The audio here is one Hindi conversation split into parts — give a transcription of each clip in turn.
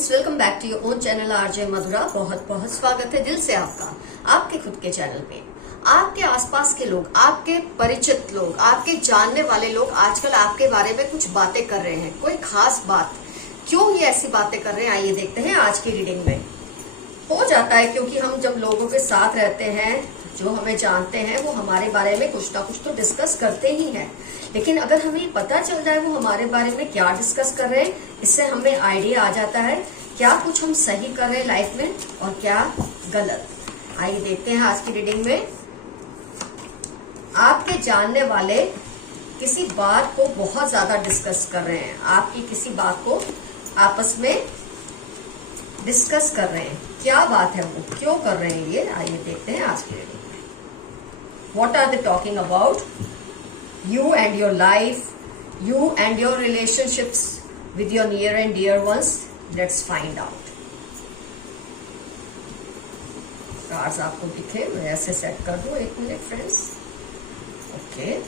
Friends, welcome back to your own channel RJ Madhura. बहुत बहुत स्वागत है दिल से आपका आपके खुद के चैनल पे। आपके आसपास के लोग, आपके परिचित लोग, आपके जानने वाले लोग आजकल आपके बारे में कुछ बातें कर रहे हैं। कोई खास बात, क्यों ये ऐसी बातें कर रहे हैं, आइए देखते हैं आज की रीडिंग में। हो जाता है क्योंकि हम जब लोगों के साथ रहते हैं, जो हमें जानते हैं, वो हमारे बारे में कुछ ना कुछ तो डिस्कस करते ही हैं। लेकिन अगर हमें पता चल जाए वो हमारे बारे में क्या डिस्कस कर रहे हैं, इससे हमें आइडिया आ जाता है क्या कुछ हम सही कर रहे हैं लाइफ में और क्या गलत। आइए देखते हैं आज की रीडिंग में। आपके जानने वाले किसी बात को बहुत ज्यादा डिस्कस कर रहे हैं, आपकी किसी बात को आपस में डिस्कस कर रहे हैं। क्या बात है, वो क्यों कर रहे हैं, ये आइए देखते हैं आज की रीडिंग में। What are they talking about? You and your life, you and your relationships with your near and dear ones. Let's find out. Cards आपको दिखे, मैं ऐसे सेट कर दूं। 1 मिनट फ्रेंड्स। ओके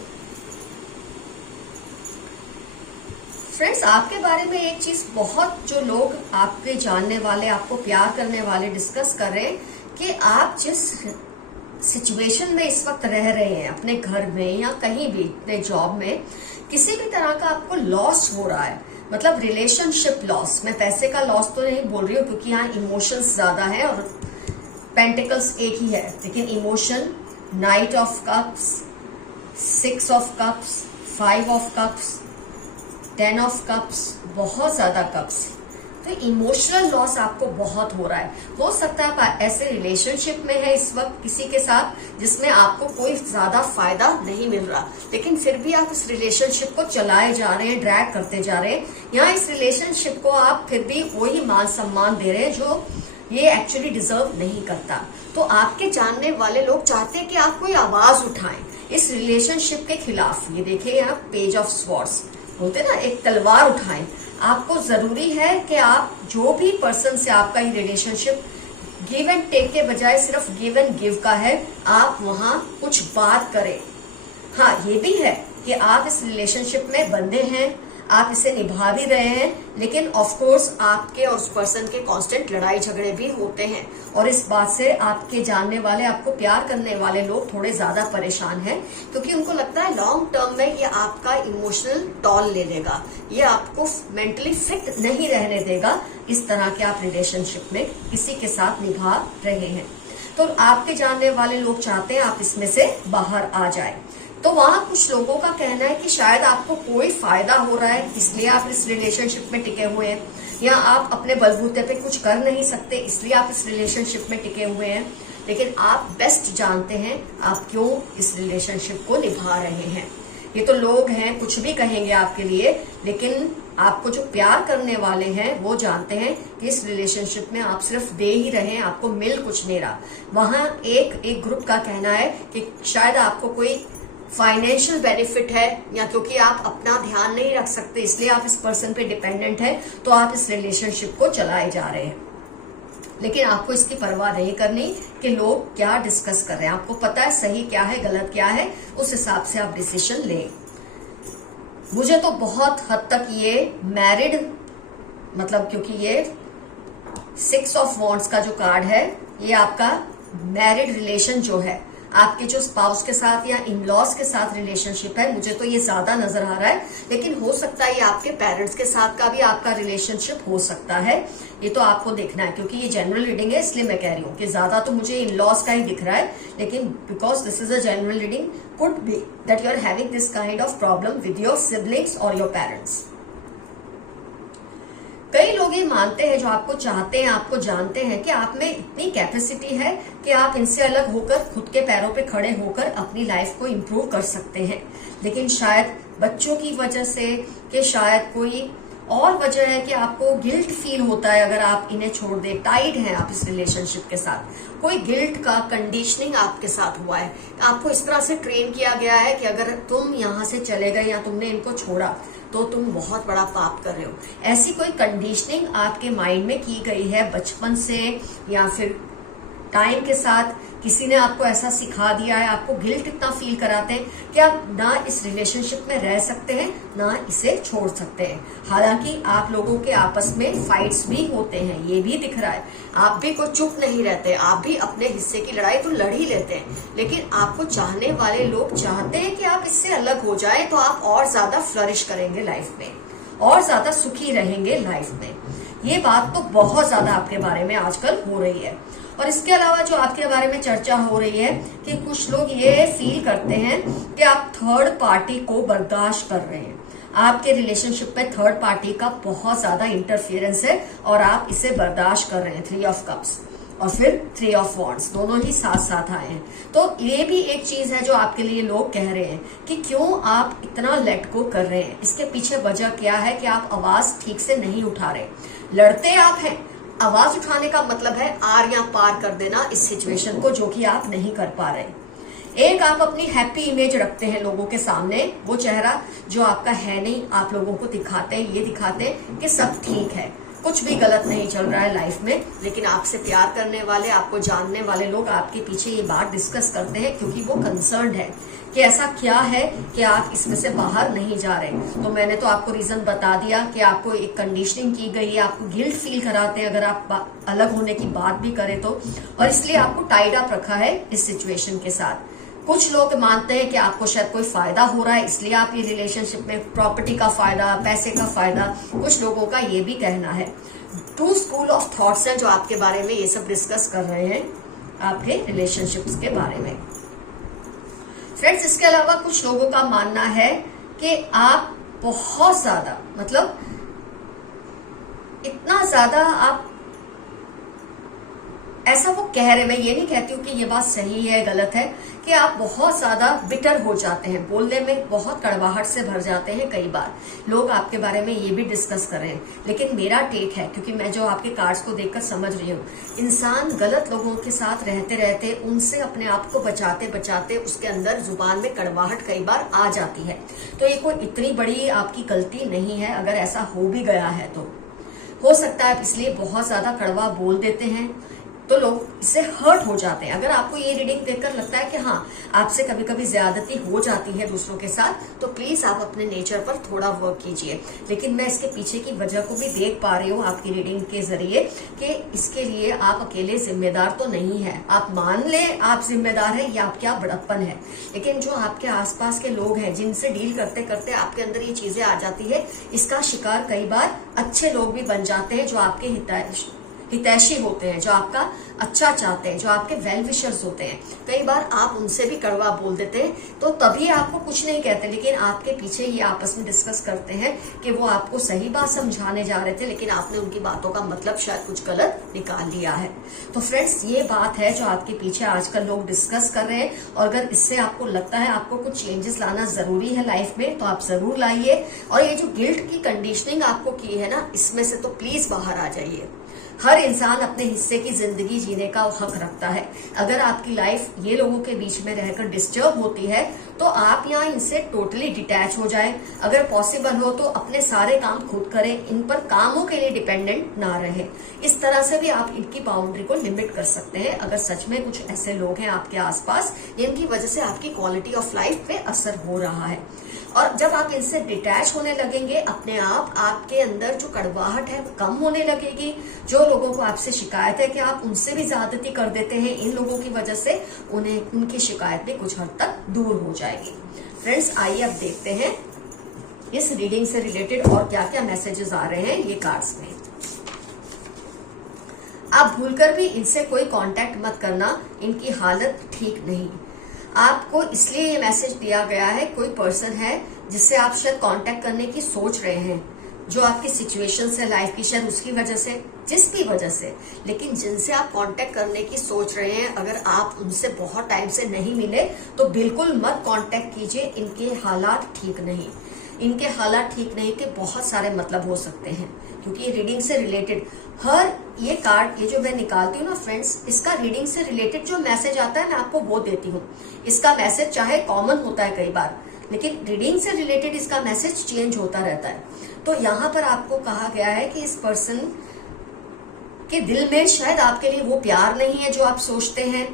फ्रेंड्स, आपके बारे में एक चीज बहुत जो लोग आपके जानने वाले, आपको प्यार करने वाले डिस्कस कर रहे हैं कि आप जिस सिचुएशन में इस वक्त रह रहे हैं, अपने घर में या कहीं भी, अपने जॉब में, किसी भी तरह का आपको लॉस हो रहा है। मतलब रिलेशनशिप लॉस। मैं पैसे का लॉस तो नहीं बोल रही हूँ क्योंकि यहाँ इमोशंस ज्यादा है और पेंटिकल्स एक ही है, लेकिन emotion, night of cups, 6 of cups, 5 of cups, 10 of cups, बहुत ज्यादा कप्स। तो इमोशनल लॉस आपको बहुत हो रहा है। हो सकता है आप ऐसे रिलेशनशिप में है इस वक्त किसी के साथ जिसमें आपको कोई ज्यादा फायदा नहीं मिल रहा, लेकिन फिर भी आप इस रिलेशनशिप को चलाए जा रहे हैं, ड्रैग करते जा रहे हैं। यहाँ इस रिलेशनशिप को आप फिर भी वही मान सम्मान दे रहे हैं जो ये एक्चुअली डिजर्व नहीं करता। तो आपके जानने वाले लोग चाहते हैं कि आप कोई आवाज उठाएं इस रिलेशनशिप के खिलाफ। ये देखिए यहाँ पेज ऑफ स्वॉर्ड्स बोलते ना, एक तलवार उठाएं। आपको जरूरी है कि आप जो भी पर्सन से आपका ये रिलेशनशिप गिव एंड टेक के बजाय सिर्फ गिव एंड गिव का है, आप वहां कुछ बात करें। हाँ, ये भी है कि आप इस रिलेशनशिप में बंधे हैं, आप इसे निभा भी रहे हैं, लेकिन ऑफ कोर्स आपके और उस पर्सन के कांस्टेंट लड़ाई झगड़े भी होते हैं। और इस बात से आपके जानने वाले, आपको प्यार करने वाले लोग थोड़े ज्यादा परेशान हैं क्योंकि उनको लगता है लॉन्ग टर्म में ये आपका इमोशनल टॉल ले लेगा, ये आपको मेंटली फिट नहीं रहने देगा इस तरह के आप रिलेशनशिप में किसी के साथ निभा रहे हैं। तो आपके जानने वाले लोग चाहते हैं आप इसमें से बाहर आ जाए। तो वहां कुछ लोगों का कहना है कि शायद आपको कोई फायदा हो रहा है इसलिए आप इस रिलेशनशिप में टिके हुए हैं, या आप अपने बलबूते पे कुछ कर नहीं सकते इसलिए आप इस रिलेशनशिप में टिके हुए हैं। लेकिन आप बेस्ट जानते हैं आप क्यों इस रिलेशनशिप को निभा रहे हैं। ये तो लोग हैं, कुछ भी कहेंगे आपके लिए, लेकिन आपको जो प्यार करने वाले हैं वो जानते हैं कि इस रिलेशनशिप में आप सिर्फ दे ही रहे हैं, आपको मिल कुछ नहीं रहा। वहां एक ग्रुप का कहना है कि शायद आपको कोई फाइनेंशियल बेनिफिट है, या क्योंकि आप अपना ध्यान नहीं रख सकते इसलिए आप इस पर्सन पे डिपेंडेंट है, तो आप इस रिलेशनशिप को चलाए जा रहे हैं। लेकिन आपको इसकी परवाह नहीं करनी कि लोग क्या डिस्कस कर रहे हैं। आपको पता है सही क्या है, गलत क्या है, उस हिसाब से आप डिसीजन लें। मुझे तो बहुत हद तक ये मैरिड, मतलब क्योंकि ये 6 ऑफ वॉन्ड्स का जो कार्ड है, ये आपका मैरिड रिलेशन जो है, आपके जो स्पाउस के साथ या इन लॉज के साथ रिलेशनशिप है, मुझे तो ये ज्यादा नजर आ रहा है। लेकिन हो सकता है ये आपके पेरेंट्स के साथ का भी आपका रिलेशनशिप हो सकता है। ये तो आपको देखना है क्योंकि ये जनरल रीडिंग है, इसलिए मैं कह रही हूँ कि ज्यादा तो मुझे इन लॉज का ही दिख रहा है। लेकिन because this is a general reading, could be that you are having this kind of problem with your siblings और योर पेरेंट्स। कई लोग ये मानते हैं, जो आपको चाहते हैं, आपको जानते हैं कि आप में इतनी कैपेसिटी है कि आप इनसे अलग होकर खुद के पैरों पे खड़े होकर अपनी लाइफ को इम्प्रूव कर सकते हैं। लेकिन शायद बच्चों की वजह से, कि शायद कोई और वजह है कि आपको गिल्ट फील होता है अगर आप इन्हें छोड़ दे। टाइड हैं आप इस रिलेशनशिप के साथ, कोई गिल्ट का कंडीशनिंग आपके साथ हुआ है। आपको इस तरह से ट्रेन किया गया है कि अगर तुम यहाँ से चले गए या तुमने इनको छोड़ा तो तुम बहुत बड़ा पाप कर रहे हो। ऐसी कोई कंडीशनिंग आपके माइंड में की गई है बचपन से, या फिर टाइम के साथ, किसी ने आपको ऐसा सिखा दिया है, आपको गिल्ट इतना फील कराते हैं कि आप ना इस रिलेशनशिप में रह सकते हैं ना इसे छोड़ सकते हैं। हालांकि आप लोगों के आपस में फाइट्स भी होते हैं, ये भी दिख रहा है। आप भी को चुप नहीं रहते, आप भी अपने हिस्से की लड़ाई तो लड़ ही लेते हैं, लेकिन आपको चाहने वाले लोग चाहते हैं कि आप इससे अलग हो जाए, तो आप और ज्यादा फ्लरिश करेंगे लाइफ में, और ज्यादा सुखी रहेंगे लाइफ में। ये बात तो बहुत ज्यादा आपके बारे में आजकल हो रही है। और इसके अलावा जो आपके बारे में चर्चा हो रही है कि कुछ लोग ये फील करते हैं कि आप थर्ड पार्टी को बर्दाश्त कर रहे हैं। आपके रिलेशनशिप में थर्ड पार्टी का बहुत ज्यादा इंटरफियरेंस है और आप इसे बर्दाश्त कर रहे हैं। 3 ऑफ कप्स और फिर 3 ऑफ वॉन्ड्स दोनों ही साथ साथ आए हैं। तो ये भी एक चीज है जो आपके लिए लोग कह रहे हैं कि क्यों आप इतना लेट गो कर रहे हैं। इसके पीछे वजह क्या है कि आप आवाज ठीक से नहीं उठा रहे। लड़ते आप हैं, आवाज उठाने का मतलब है आर या पार कर देना इस सिचुएशन को, जो कि आप नहीं कर पा रहे। एक आप अपनी हैप्पी इमेज रखते हैं लोगों के सामने, वो चेहरा जो आपका है नहीं, आप लोगों को दिखाते हैं, ये दिखाते हैं कि सब ठीक है, कुछ भी गलत नहीं चल रहा है लाइफ में। लेकिन आपसे प्यार करने वाले, आपको जानने वाले लोग आपके पीछे ये बात डिस्कस करते हैं, क्योंकि वो कंसर्न्ड है कि ऐसा क्या है कि आप इसमें से बाहर नहीं जा रहे। तो मैंने तो आपको रीजन बता दिया कि आपको एक कंडीशनिंग की गई है, आपको गिल्ट फील कराते हैं अगर आप अलग होने की बात भी करें तो, और इसलिए आपको टाइड अप रखा है इस सिचुएशन के साथ। कुछ लोग मानते हैं कि आपको शायद कोई फायदा हो रहा है, इसलिए आप ये रिलेशनशिप में, प्रॉपर्टी का फायदा, पैसे का फायदा, कुछ लोगों का ये भी कहना है। 2 स्कूल ऑफ थॉट्स हैं जो आपके बारे में ये सब डिस्कस कर रहे हैं आपके रिलेशनशिप्स के बारे में। फ्रेंड्स, इसके अलावा कुछ लोगों का मानना है कि आप बहुत ज्यादा, मतलब इतना ज्यादा आप, ऐसा वो कह रहे, मैं ये नहीं कहती हूँ कि ये बात सही है गलत है, कि आप बहुत ज्यादा बिटर हो जाते हैं, बोलने में बहुत कड़वाहट से भर जाते हैं। कई बार लोग आपके बारे में ये भी डिस्कस कर रहे हैं, लेकिन मेरा टेक है, क्योंकि मैं जो आपके कार्ड्स को देखकर समझ रही हूँ, इंसान गलत लोगों के साथ रहते रहते उनसे अपने आप को बचाते बचाते उसके अंदर जुबान में कड़वाहट कई बार आ जाती है। तो ये कोई इतनी बड़ी आपकी गलती नहीं है, अगर ऐसा हो भी गया है तो हो सकता है आप इसलिए बहुत ज्यादा कड़वा बोल देते हैं, तो लोग इससे हर्ट हो जाते हैं। अगर आपको ये रीडिंग देखकर लगता है कि हाँ आपसे कभी कभी ज्यादती हो जाती है दूसरों के साथ, तो प्लीज आप अपने नेचर पर थोड़ा वर्क कीजिए। लेकिन मैं इसके पीछे की वजह को भी देख पा रही हूँ आपकी रीडिंग के जरिए कि इसके लिए आप अकेले जिम्मेदार तो नहीं है। आप मान लें आप जिम्मेदार हैं, या क्या बड़प्पन है, लेकिन जो आपके आसपास के लोग हैं जिनसे डील करते करते आपके अंदर ये चीजें आ जाती है, इसका शिकार कई बार अच्छे लोग भी बन जाते हैं जो आपके हितैषी होते हैं, जो आपका अच्छा चाहते हैं, जो आपके वेल विशर्स होते हैं। कई बार आप उनसे भी कड़वा बोल देते हैं, तो तभी आपको कुछ नहीं कहते, लेकिन आपके पीछे ये आपस में डिस्कस करते हैं कि वो आपको सही बात समझाने जा रहे थे, लेकिन आपने उनकी बातों का मतलब शायद कुछ गलत निकाल लिया है। तो फ्रेंड्स, ये बात है जो आपके पीछे आजकल लोग डिस्कस कर रहे हैं, और अगर इससे आपको लगता है आपको कुछ चेंजेस लाना जरूरी है लाइफ में, तो आप जरूर लाइए। और ये जो गिल्ट की कंडीशनिंग आपको की है ना, इसमें से तो प्लीज बाहर आ जाइए। हर इंसान अपने हिस्से की जिंदगी जीने का हक रखता है। अगर आपकी लाइफ ये लोगों के बीच में रहकर डिस्टर्ब होती है, तो आप यहाँ इनसे टोटली डिटैच हो जाए। अगर पॉसिबल हो तो अपने सारे काम खुद करें, इन पर कामों के लिए डिपेंडेंट ना रहे। इस तरह से भी आप इनकी बाउंड्री को लिमिट कर सकते हैं, अगर सच में कुछ ऐसे लोग हैं आपके आसपास जिनकी वजह से आपकी क्वालिटी ऑफ लाइफ पे असर हो रहा है। और जब आप इनसे डिटैच होने लगेंगे, अपने आप आपके अंदर जो कड़वाहट है वो कम होने लगेगी। जो लोगों को आपसे शिकायत है कि आप उनसे भी ज्यादती कर देते हैं, इन लोगों की वजह से उन्हें उनकी शिकायत भी कुछ हद तक दूर हो जाएगी। फ्रेंड्स, आइए अब देखते हैं इस रीडिंग से रिलेटेड और क्या क्या मैसेजेस आ रहे हैं ये कार्ड्स में। आप भूलकर भी इनसे कोई कांटेक्ट मत करना, इनकी हालत ठीक नहीं। आपको इसलिए ये मैसेज दिया गया है, कोई पर्सन है जिससे आप शायद कांटेक्ट करने की सोच रहे हैं, जो आपकी सिचुएशन है लाइफ की, शायद उसकी वजह से, जिस भी वजह से, लेकिन जिनसे आप कांटेक्ट करने की सोच रहे हैं, अगर आप उनसे बहुत टाइम से नहीं मिले तो बिल्कुल मत कांटेक्ट कीजिए। इनके हालात ठीक नहीं, इनके हालात ठीक नहीं के बहुत सारे मतलब हो सकते हैं, क्योंकि ये रीडिंग से रिलेटेड हर ये कार्ड, ये जो मैं निकालती हूँ ना फ्रेंड्स, इसका रीडिंग से रिलेटेड जो मैसेज आता है मैं आपको वो देती हूँ। इसका मैसेज चाहे कॉमन होता है कई बार, लेकिन रीडिंग से रिलेटेड इसका मैसेज चेंज होता रहता है। तो यहाँ पर आपको कहा गया है कि इस पर्सन के दिल में शायद आपके लिए वो प्यार नहीं है जो आप सोचते हैं।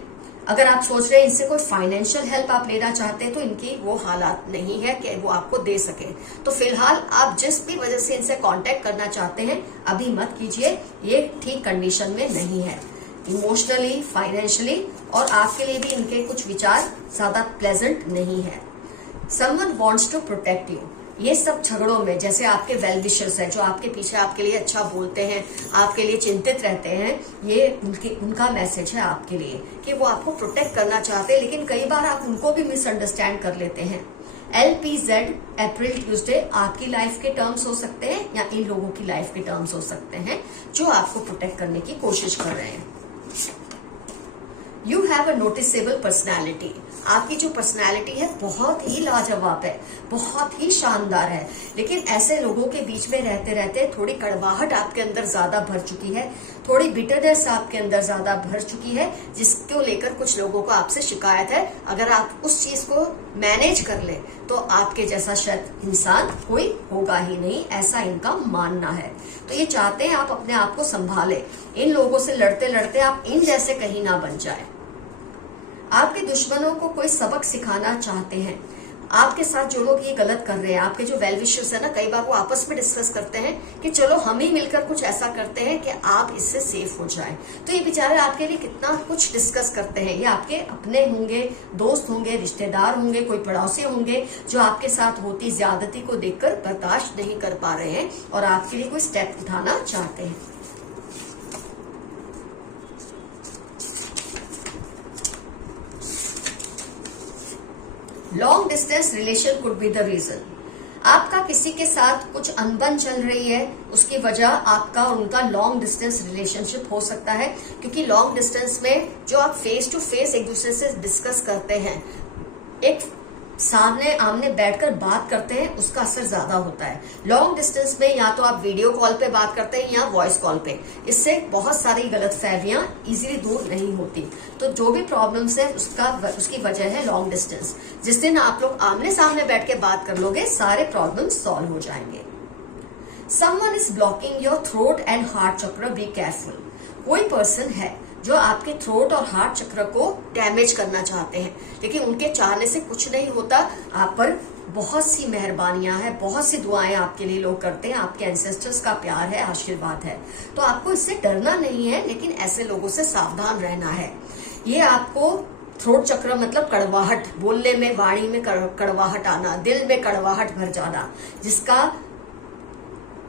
अगर आप सोच रहे हैं इनसे कोई फाइनेंशियल हेल्प आप लेना चाहते हैं तो इनकी वो हालात नहीं है कि वो आपको दे सके। तो फिलहाल आप जिस भी वजह से इनसे कांटेक्ट करना चाहते हैं अभी मत कीजिए, ये ठीक कंडीशन में नहीं है इमोशनली, फाइनेंशियली, और आपके लिए भी इनके कुछ विचार ज्यादा प्लेजेंट नहीं है। Someone wants to protect you, ये सब झगड़ों में जैसे आपके वेल विशर्स हैं जो आपके पीछे आपके लिए अच्छा बोलते हैं, आपके लिए चिंतित रहते हैं, ये उनका मैसेज है आपके लिए कि वो आपको प्रोटेक्ट करना चाहते हैं, लेकिन कई बार आप उनको भी मिसअंडरस्टैंड कर लेते हैं। LPZ अप्रैल ट्यूसडे आपकी लाइफ के टर्म्स हो सकते हैं या इन लोगों की लाइफ के टर्म्स हो सकते हैं जो आपको प्रोटेक्ट करने की कोशिश कर रहे हैं। You have a noticeable personality, आपकी जो पर्सनैलिटी है बहुत ही लाजवाब है, बहुत ही शानदार है, लेकिन ऐसे लोगों के बीच में रहते रहते थोड़ी कड़वाहट आपके अंदर ज्यादा भर चुकी है, थोड़ी बिटरनेस आपके अंदर ज्यादा भर चुकी है, जिसको लेकर कुछ लोगों को आपसे शिकायत है। अगर आप उस चीज को मैनेज कर ले तो आपके जैसा शायद इंसान कोई होगा ही नहीं, ऐसा इनका मानना है। तो ये चाहते हैं आप अपने आप को संभाले, इन लोगों से लड़ते लड़ते आप इन जैसे कहीं ना बन जाए। आपके दुश्मनों को कोई सबक सिखाना चाहते हैं। आपके साथ जो लोग ये गलत कर रहे हैं, आपके जो वेल विशर्स है ना, कई बार वो आपस में डिस्कस करते हैं कि चलो हम ही मिलकर कुछ ऐसा करते हैं कि आप इससे सेफ हो जाएं। तो ये बेचारे आपके लिए कितना कुछ डिस्कस करते हैं। ये आपके अपने होंगे, दोस्त होंगे, रिश्तेदार होंगे, कोई पड़ोसी होंगे जो आपके साथ होती ज्यादती को देखकर बर्दाश्त नहीं कर पा रहे हैं और आपके लिए कोई स्टेप उठाना चाहते हैं। Long distance relation could be the reason. आपका किसी के साथ कुछ अनबन चल रही है, उसकी वजह आपका और उनका लॉन्ग डिस्टेंस रिलेशनशिप हो सकता है, क्योंकि लॉन्ग डिस्टेंस में जो आप फेस टू फेस एक दूसरे से डिस्कस करते हैं, एक सामने आमने बैठकर बात करते हैं, उसका असर ज्यादा होता है। लॉन्ग डिस्टेंस में या तो आप वीडियो कॉल पे बात करते हैं या वॉइस कॉल पे, इससे बहुत सारी गलतफहमियां इजीली दूर नहीं होती। तो जो भी प्रॉब्लम्स है उसकी वजह है लॉन्ग डिस्टेंस। जिस दिन आप लोग आमने सामने बैठ के बात कर लोगे सारे प्रॉब्लम्स सॉल्व हो जाएंगे। Someone is blocking your throat and heart चक्र, बी केयरफुल। कोई पर्सन है जो आपके थ्रोट और हार्ट चक्र को डैमेज करना चाहते हैं, लेकिन उनके चाहने से कुछ नहीं होता। आप पर बहुत सी मेहरबानियां हैं, बहुत सी दुआएं आपके लिए लोग करते हैं, आपके एंसेस्टर्स का प्यार है, आशीर्वाद है। तो आपको इससे डरना नहीं है, लेकिन ऐसे लोगों से सावधान रहना है। ये आपको थ्रोट चक्र मतलब कड़वाहट, बोलने में, वाणी में कड़वाहट आना, दिल में कड़वाहट भर जाना, जिसका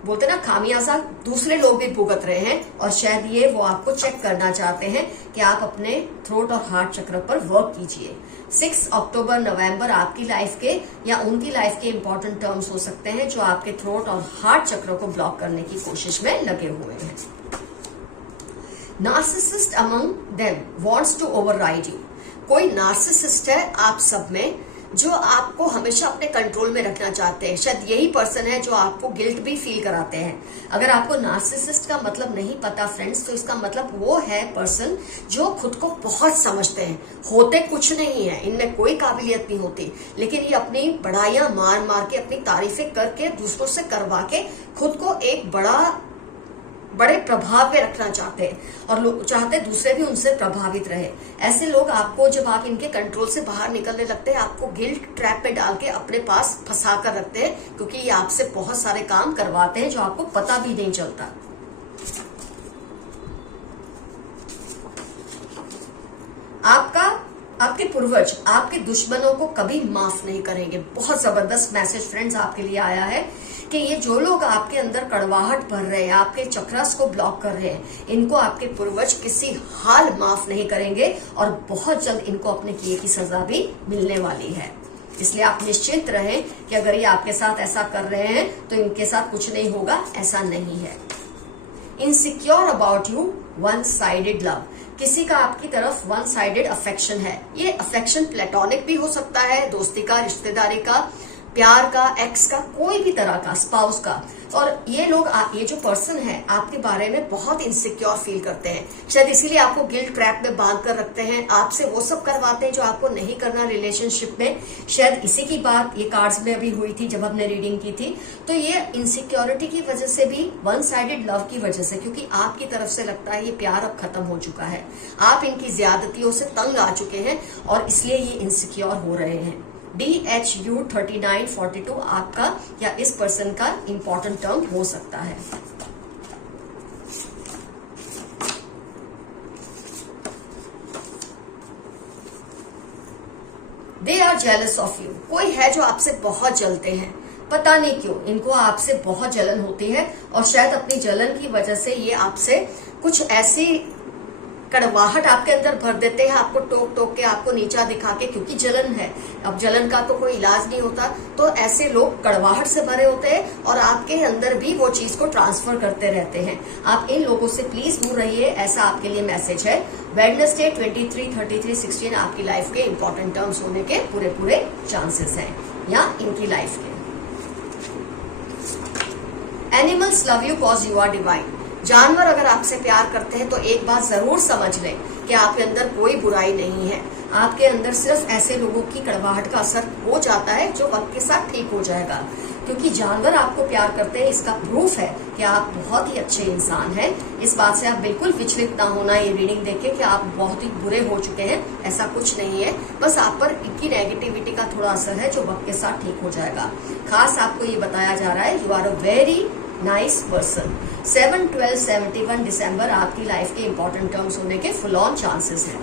बोलते ना खामियाजा दूसरे लोग भी भुगत रहे हैं, और शायद ये वो आपको चेक करना चाहते हैं कि आप अपने थ्रोट और हार्ट चक्र पर वर्क कीजिए। 6 अक्टूबर नवंबर आपकी लाइफ के या उनकी लाइफ के इंपॉर्टेंट टर्म्स हो सकते हैं जो आपके थ्रोट और हार्ट चक्र को ब्लॉक करने की कोशिश में लगे हुए हैं। Narcissist among them wants to override you. कोई नार्सिसिस्ट है आप सब में जो आपको हमेशा अपने कंट्रोल में रखना चाहते हैं। शायद यही पर्सन है जो आपको गिल्ट भी फील कराते हैं। अगर आपको नार्सिसिस्ट का मतलब नहीं पता फ्रेंड्स, तो इसका मतलब वो है पर्सन जो खुद को बहुत समझते हैं, होते कुछ नहीं है, इनमें कोई काबिलियत नहीं होती, लेकिन ये अपनी बड़ाइयां मार मार के, अपनी तारीफें करके, दूसरों से करवा के खुद को एक बड़े प्रभाव में रखना चाहते हैं और लोग चाहते दूसरे भी उनसे प्रभावित रहे। ऐसे लोग आपको जब आप इनके कंट्रोल से बाहर निकलने लगते हैं, आपको गिल्ट ट्रैप पे डाल के अपने पास फंसा कर रखते हैं, क्योंकि ये आपसे बहुत सारे काम करवाते हैं जो आपको पता भी नहीं चलता। आपके पूर्वज आपके दुश्मनों को कभी माफ नहीं करेंगे। बहुत जबरदस्त मैसेज फ्रेंड्स आपके लिए आया है कि ये जो लोग आपके अंदर कड़वाहट भर रहे हैं, आपके चक्रस को ब्लॉक कर रहे हैं, इनको आपके पूर्वज किसी हाल माफ नहीं करेंगे और बहुत जल्द इनको अपने किए की सजा भी मिलने वाली है। इसलिए आप निश्चिंत रहें कि अगर ये आपके साथ ऐसा कर रहे हैं तो इनके साथ कुछ नहीं होगा, ऐसा नहीं है। Insecure about you, one sided love. किसी का आपकी तरफ वन साइडेड अफेक्शन है। ये अफेक्शन प्लेटोनिक भी हो सकता है, दोस्ती का, रिश्तेदारी का, प्यार का, एक्स का, कोई भी तरह का, स्पाउस का। और ये लोग ये जो पर्सन है आपके बारे में बहुत इनसिक्योर फील करते हैं, शायद इसीलिए आपको गिल्ट ट्रैप में बांध कर रखते हैं, आपसे वो सब करवाते हैं जो आपको नहीं करना रिलेशनशिप में। शायद इसी की बात ये कार्ड्स में अभी हुई थी जब हमने रीडिंग की थी। तो ये इनसिक्योरिटी की वजह से भी, वन साइडेड लव की वजह से, क्योंकि आपकी तरफ से लगता है ये प्यार अब खत्म हो चुका है, आप इनकी ज्यादतियों से तंग आ चुके हैं और इसलिए ये इनसिक्योर हो रहे हैं। DHU 3942 आपका या इस पर्सन का इंपॉर्टेंट टर्म हो सकता है। They are jealous of you. कोई है जो आपसे बहुत जलते हैं, पता नहीं क्यों इनको आपसे बहुत जलन होती है और शायद अपनी जलन की वजह से ये आपसे कुछ ऐसी कड़वाहट आपके अंदर भर देते हैं, आपको टोक टोक के, आपको नीचा दिखा के, क्योंकि जलन है। अब जलन का तो कोई इलाज नहीं होता, तो ऐसे लोग कड़वाहट से भरे होते हैं और आपके अंदर भी वो चीज को ट्रांसफर करते रहते हैं। आप इन लोगों से प्लीज दूर रहिए, ऐसा आपके लिए मैसेज है। वेडनेसडे 23, 33, 16 आपकी लाइफ के इंपॉर्टेंट टर्म्स होने के पूरे पूरे चांसेस हैं या इनकी लाइफ के। Animals love you cause you are divine. जानवर अगर आपसे प्यार करते हैं तो एक बात जरूर समझ लें कि आपके अंदर कोई बुराई नहीं है, आपके अंदर सिर्फ ऐसे लोगों की कड़वाहट का असर हो जाता है जो वक्त के साथ ठीक हो जाएगा। क्योंकि जानवर आपको प्यार करते हैं, इसका प्रूफ है कि आप बहुत ही अच्छे इंसान हैं। इस बात से आप बिल्कुल विचलित ना होना ये रीडिंग देख के कि आप बहुत ही बुरे हो चुके हैं, ऐसा कुछ नहीं है। बस आप पर इनकी नेगेटिविटी का थोड़ा असर है जो वक्त के साथ ठीक हो जाएगा। खास आपको ये बताया जा रहा है, you are a very nice person. 7, 12, 71 दिसंबर आपकी लाइफ के इंपॉर्टेंट टर्म्स होने के फुल ऑन चांसेस हैं।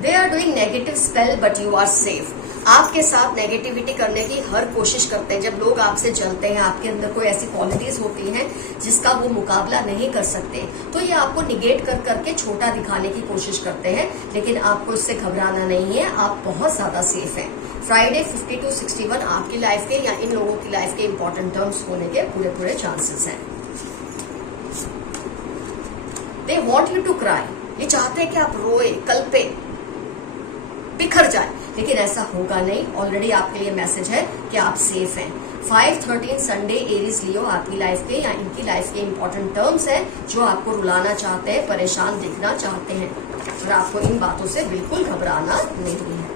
They are doing negative spell but you are safe. आपके साथ नेगेटिविटी करने की हर कोशिश करते हैं। जब लोग आपसे जलते हैं, आपके अंदर कोई ऐसी क्वालिटीज होती हैं जिसका वो मुकाबला नहीं कर सकते, तो ये आपको निगेट कर करके छोटा दिखाने की कोशिश करते हैं, लेकिन आपको इससे घबराना नहीं है, आप बहुत ज्यादा सेफ हैं। फ्राइडे 52, 61 आपकी लाइफ के या इन लोगों की लाइफ के इंपॉर्टेंट टर्म्स होने के पूरे पूरे चांसेस हैं। They want you to cry. ये चाहते हैं कि आप रोए, कल्पे, बिखर जाए, लेकिन ऐसा होगा नहीं। ऑलरेडी आपके लिए मैसेज है कि आप सेफ हैं। 5, 13 संडे एरीज लियो आपकी लाइफ के या इनकी लाइफ के इंपॉर्टेंट टर्म्स हैं जो आपको रुलाना चाहते हैं, परेशान दिखना चाहते हैं, और आपको इन बातों से बिल्कुल घबराना नहीं है।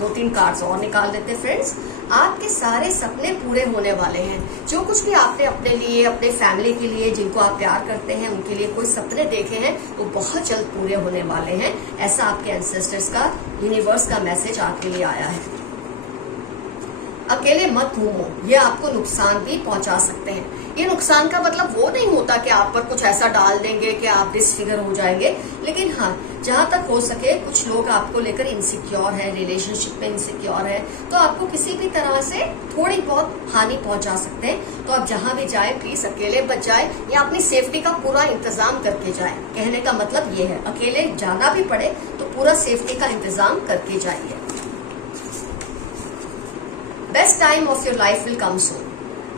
2-3 कार्ड्स और निकाल देते फ्रेंड्स। आपके सारे सपने पूरे होने वाले हैं। जो कुछ भी आपने अपने लिए, अपने फैमिली के लिए, जिनको आप प्यार करते हैं, उनके लिए कोई सपने देखे हैं, वो बहुत जल्द पूरे होने वाले हैं। ऐसा आपके एंसेस्टर्स का, यूनिवर्स का मैसेज आपके लिए आया है। अकेले मत घूमो, ये आपको नुकसान भी पहुंचा सकते हैं। ये नुकसान का मतलब वो नहीं होता कि आप पर कुछ ऐसा डाल देंगे कि आप डिसफिगर हो जाएंगे, लेकिन हाँ, जहां तक हो सके कुछ लोग आपको लेकर इनसिक्योर है, रिलेशनशिप में इनसिक्योर है, तो आपको किसी भी तरह से थोड़ी बहुत हानि पहुंचा सकते हैं। तो आप जहां भी जाए प्लीज अकेले बच जाए या अपनी सेफ्टी का पूरा इंतजाम करके जाए। कहने का मतलब ये है, अकेले जाना भी पड़े तो पूरा सेफ्टी का इंतजाम करके जाइए। Best time of your life will come soon.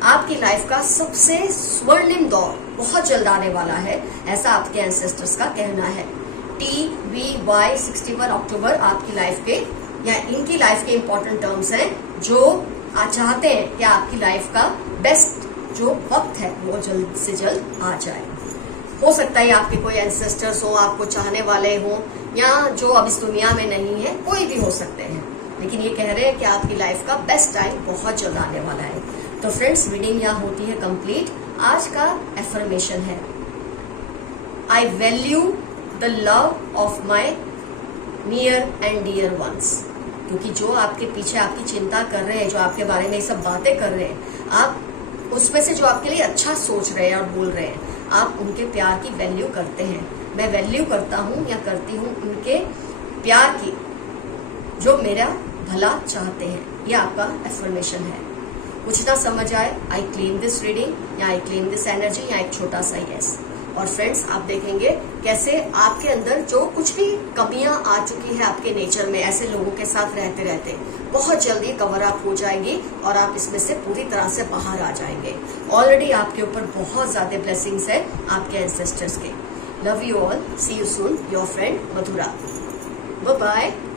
आपकी लाइफ का सबसे स्वर्णिम दौर बहुत जल्द आने वाला है, ऐसा आपके एंसेस्टर्स का कहना है। TVY 61 अक्टूबर आपकी लाइफ के या इनकी लाइफ के इंपॉर्टेंट टर्म्स हैं जो आप चाहते हैं कि आपकी लाइफ का बेस्ट जो वक्त है वो जल्द से जल्द आ जाए। हो सकता है आपके कोई एंसेस्टर्स हो, आपको चाहने वाले हो, या जो अब इस दुनिया में नहीं है, कोई भी हो सकते हैं, लेकिन ये कह रहे हैं कि आपकी लाइफ का बेस्ट टाइम बहुत जल्द आने वाला है। तो फ्रेंड्स, रीडिंग यहाँ होती है कंप्लीट। आज का एफर्मेशन है, I value the love of my near and dear ones. क्योंकि जो आपके पीछे आपकी चिंता कर रहे हैं, जो आपके बारे में ये सब बातें कर रहे हैं, आप उसमें से जो आपके लिए अच्छा सोच रहे हैं और बोल रहे हैं, आप उनके प्यार की वैल्यू करते हैं। मैं वैल्यू करता हूँ या करती हूँ उनके प्यार की, जो मेरा भला चाहते हैं। ये आपका एफर्मेशन है। कुछ ना समझ आए, आई क्लेम दिस रीडिंग या आई क्लेम दिस एनर्जी या एक छोटा सा यस। और फ्रेंड्स, आप देखेंगे कैसे आपके अंदर जो कुछ भी कमियां आ चुकी है आपके नेचर में, ऐसे लोगों के साथ रहते रहते, बहुत जल्दी कवर अप हो जाएंगी और आप इसमें से पूरी तरह से बाहर आ जाएंगे। ऑलरेडी आपके ऊपर बहुत ज्यादा ब्लेसिंग्स है आपके एंसेस्टर्स के। Love you all. See you soon. Your friend Madhura. Bye-bye.